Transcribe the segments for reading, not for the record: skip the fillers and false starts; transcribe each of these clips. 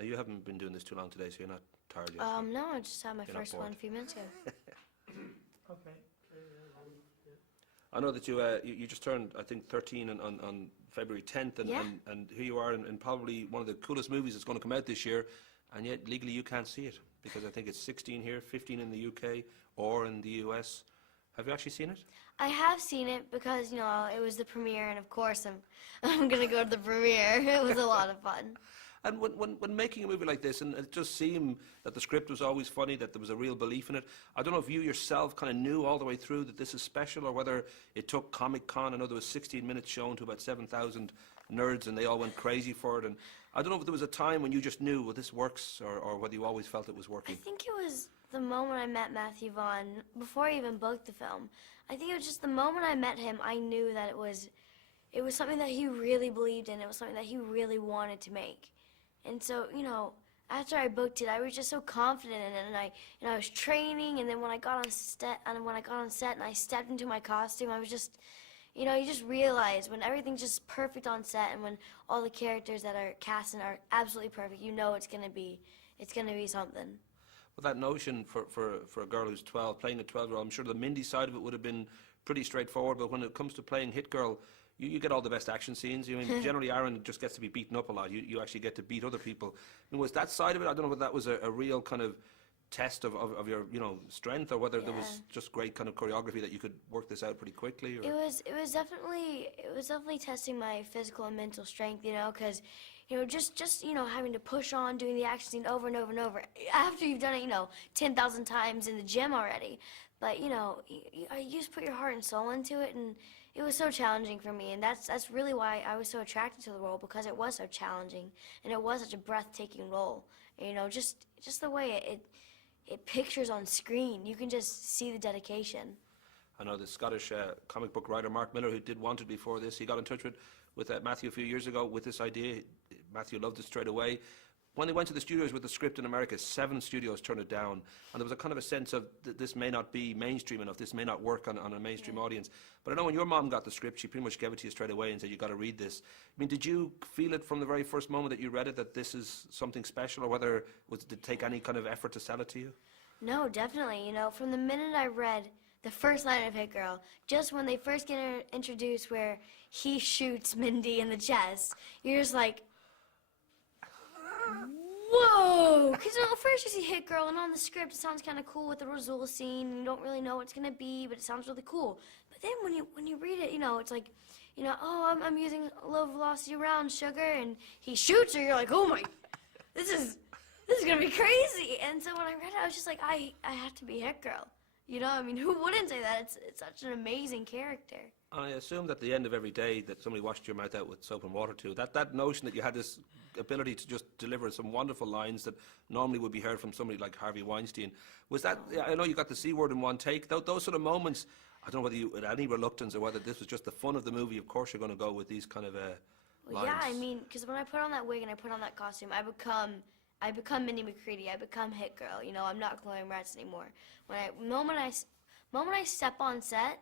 You haven't been doing this too long today, so you're not tired yet. No, I just had my You're not first one bored. a few minutes ago. Okay. I know that you just turned, I think, 13 on February 10th, and, Yeah. and here you are in probably one of the coolest movies that's going to come out this year, and yet legally you can't see it because I think it's 16 here, 15 in the UK or in the US. Have you actually seen it? I have seen it because, it was the premiere, and of course I'm going to go to the premiere. It was a lot of fun. And when making a movie like this, and it just seemed that the script was always funny, that there was a real belief in it, I don't know if you yourself kind of knew all the way through that this is special, or whether it took Comic-Con. I know there was 16 minutes shown to about 7,000 nerds, and they all went crazy for it. And I don't know if there was a time when you just knew, well, this works, or whether you always felt it was I working. think it was the moment I met Matthew Vaughn, before I even booked the film. I think it was just the moment I met him, I knew that it was something that he really believed in. It was something that he really wanted to make. And so, after I booked it, I was just so confident in it, and I was training, and then when I got on set, and I stepped into my costume, I was just, you just realize when everything's just perfect on set, and when all the characters that are cast in are absolutely perfect, it's gonna be something. Well, that notion for a girl who's 12, playing a 12-year-old, I'm sure the Mindy side of it would have been pretty straightforward, but when it comes to playing Hit Girl, you get all the best action scenes. I mean, generally Aaron just gets to be beaten up a lot. You actually get to beat other people. I mean, was that side of it, I don't know whether that was a real kind of test of your, strength, or whether there was just great kind of choreography that you could work this out pretty quickly? Or? It was definitely testing my physical and mental strength, because just having to push on, doing the action scene over and over and over after you've done it 10,000 times in the gym already. But you just put your heart and soul into it, and it was so challenging for me, and that's really why I was so attracted to the role, because it was so challenging and it was such a breathtaking role. Just the way it pictures on screen, you can just see the dedication. I know the Scottish comic book writer Mark Miller, who did Wanted before this, he got in touch with Matthew a few years ago with this idea. Matthew loved it straight away. When they went to the studios with the script in America, 7 studios turned it down, and there was a kind of a sense of this may not be mainstream enough, this may not work on a mainstream audience. But I know when your mom got the script, she pretty much gave it to you straight away and said, you got to read this. I mean, did you feel it from the very first moment that you read it, that this is something special, or whether did it take any kind of effort to sell it to you? No, definitely. From the minute I read the first line of Hit Girl, just when they first get introduced where he shoots Mindy in the chest, you're just like, whoa! Because first you see Hit Girl, and on the script it sounds kind of cool with the Razul scene, and you don't really know what it's gonna be, but it sounds really cool. But then when you read it, it's like, oh, I'm using low velocity round sugar, and he shoots her. You're like, oh my, this is gonna be crazy. And so when I read it, I was just like, I have to be Hit Girl. I mean, who wouldn't say that? It's such an amazing character. I assumed at the end of every day that somebody washed your mouth out with soap and water too. That notion that you had this ability to just deliver some wonderful lines that normally would be heard from somebody like Harvey Weinstein. Was that, I know you got the C word in one take, those sort of moments, I don't know whether you had any reluctance or whether this was just the fun of the movie. Of course you're going to go with these kind of lines. Yeah, I mean, because when I put on that wig and I put on that costume, I become Mindy McCready. I become Hit Girl. I'm not Chloe Moretz anymore. Moment I step on set,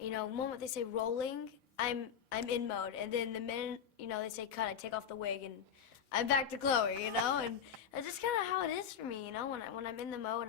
moment they say rolling, I'm in mode, and then the minute they say cut, I take off the wig and I'm back to Chloe, and that's just kind of how it is for me, when I'm in the mode,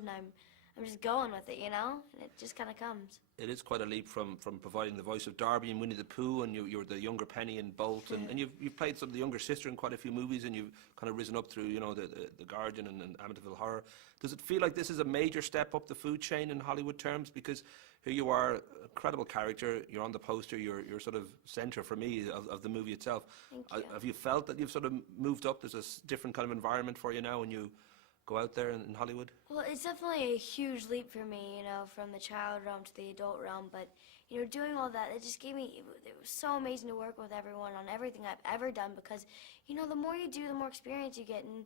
and I'm just going with it, and it just kind of comes. It is quite a leap from providing the voice of Darby and Winnie the Pooh, and you're the younger Penny and Bolt, and you've played some of the younger sister in quite a few movies, and you've kind of risen up through the Guardian and Amityville Horror. Does it feel like this is a major step up the food chain in Hollywood terms? Because here you are, an incredible character, you're on the poster, you're sort of centre for me of the movie itself. Thank you. Have you felt that you've sort of moved up? There's a different kind of environment for you now when you go out there in Hollywood? Well, it's definitely a huge leap for me, from the child realm to the adult realm. But, doing all that, it just gave me, it was so amazing to work with everyone on everything I've ever done, because, the more you do, the more experience you get. And,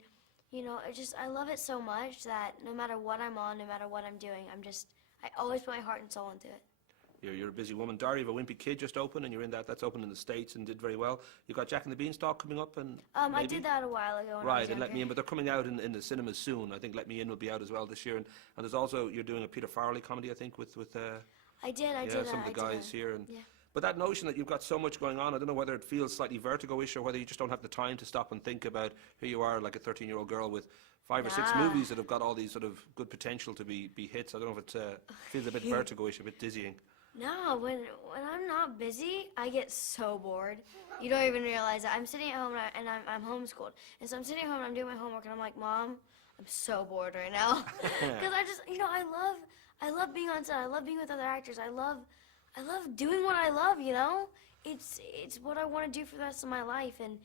I love it so much that no matter what I'm on, no matter what I'm doing, I always put my heart and soul into it. You're a busy woman. Diary of a Wimpy Kid just opened, and you're in that. That's open in the States and did very well. You've got Jack and the Beanstalk coming up, and I did that a while ago. When I was and Let younger. Me In, but they're coming out in the cinemas soon. I think Let Me In will be out as well this year, and there's also, you're doing a Peter Farrelly comedy, I think, with I did. some of the guys here, and yeah. But that notion that you've got so much going on, I don't know whether it feels slightly vertigo-ish or whether you just don't have the time to stop and think about here you are, like a 13-year-old girl with 5 or 6 Nah. movies that have got all these sort of good potential to be hits. I don't know if it feels a bit vertigo-ish, a bit dizzying. No, when I'm not busy, I get so bored. You don't even realize it. I'm sitting at home and I'm homeschooled. And so I'm sitting at home and I'm doing my homework and I'm like, Mom, I'm so bored right now. Because I just, I love being on set. I love being with other actors. I love doing what I love, you know? It's what I want to do for the rest of my life. And,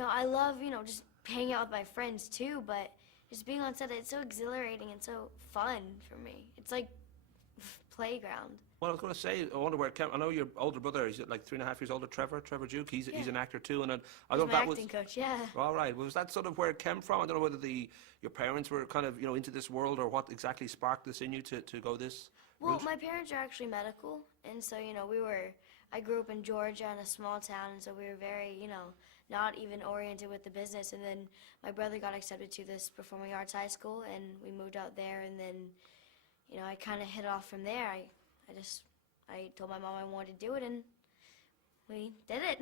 I love, just hanging out with my friends too, but just being on set, it's so exhilarating and so fun for me. It's like playground. Well, I was going to say, I wonder where it came. I know your older brother, he's like 3.5 years older, Trevor Duke. He's an actor too, and I He's don't know my if that acting coach, yeah. All right. Was that sort of where it came from? I don't know whether your parents were kind of into this world, or what exactly sparked this in you to go this Well, route? my parents are actually medical, and so, I grew up in Georgia in a small town, and so we were very, not even oriented with the business. And then my brother got accepted to this performing arts high school, and we moved out there, and then, I kind of hit it off from there. I told my mom I wanted to do it, and we did it.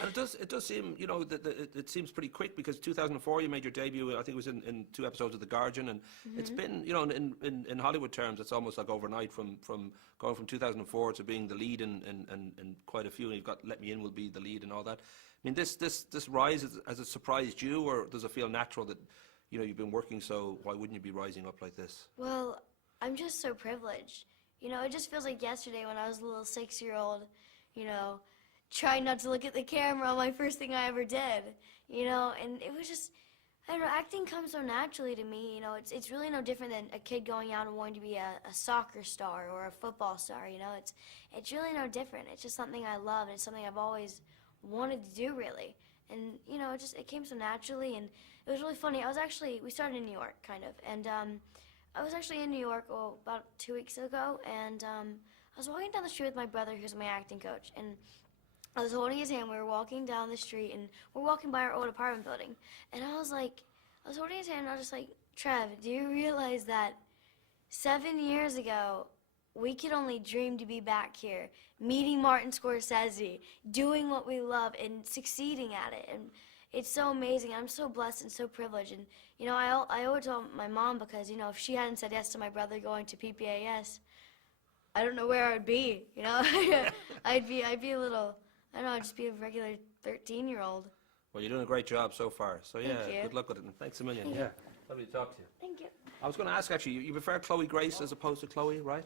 And it does seem, it seems pretty quick, because 2004 you made your debut. I think it was in 2 episodes of The Guardian, and it's been, in Hollywood terms, it's almost like overnight from going from 2004 to being the lead in quite a few. And you've got Let Me In will be the lead and all that. I mean, this rise, has it surprised you, or does it feel natural that, you've been working, so why wouldn't you be rising up like this? Well, I'm just so privileged. It just feels like yesterday when I was a little 6-year-old, trying not to look at the camera, my first thing I ever did, and it was just, I don't know, acting comes so naturally to me, it's really no different than a kid going out and wanting to be a soccer star or a football star, it's really no different. It's just something I love, and it's something I've always wanted to do, really. And, it came so naturally, and it was really funny. We started in New York, kind of, and I was actually in New York about 2 weeks ago, and I was walking down the street with my brother, who's my acting coach, and I was holding his hand. We were walking down the street, and we're walking by our old apartment building, and I was holding his hand, and I was just like, Trev, do you realize that 7 years ago, we could only dream to be back here, meeting Martin Scorsese, doing what we love, and succeeding at it, and it's so amazing. I'm so blessed and so privileged. And, I owe it to my mom because, if she hadn't said yes to my brother going to PPAS, I don't know where I'd be, I'd be a little, I don't know, I'd just be a regular 13-year-old. Well, you're doing a great job so far. So, yeah, Thank you. good luck with it. And thanks a million. Yeah, lovely to talk to you. Thank you. I was going to ask, actually, you prefer Chloe Grace as opposed to Chloe, right?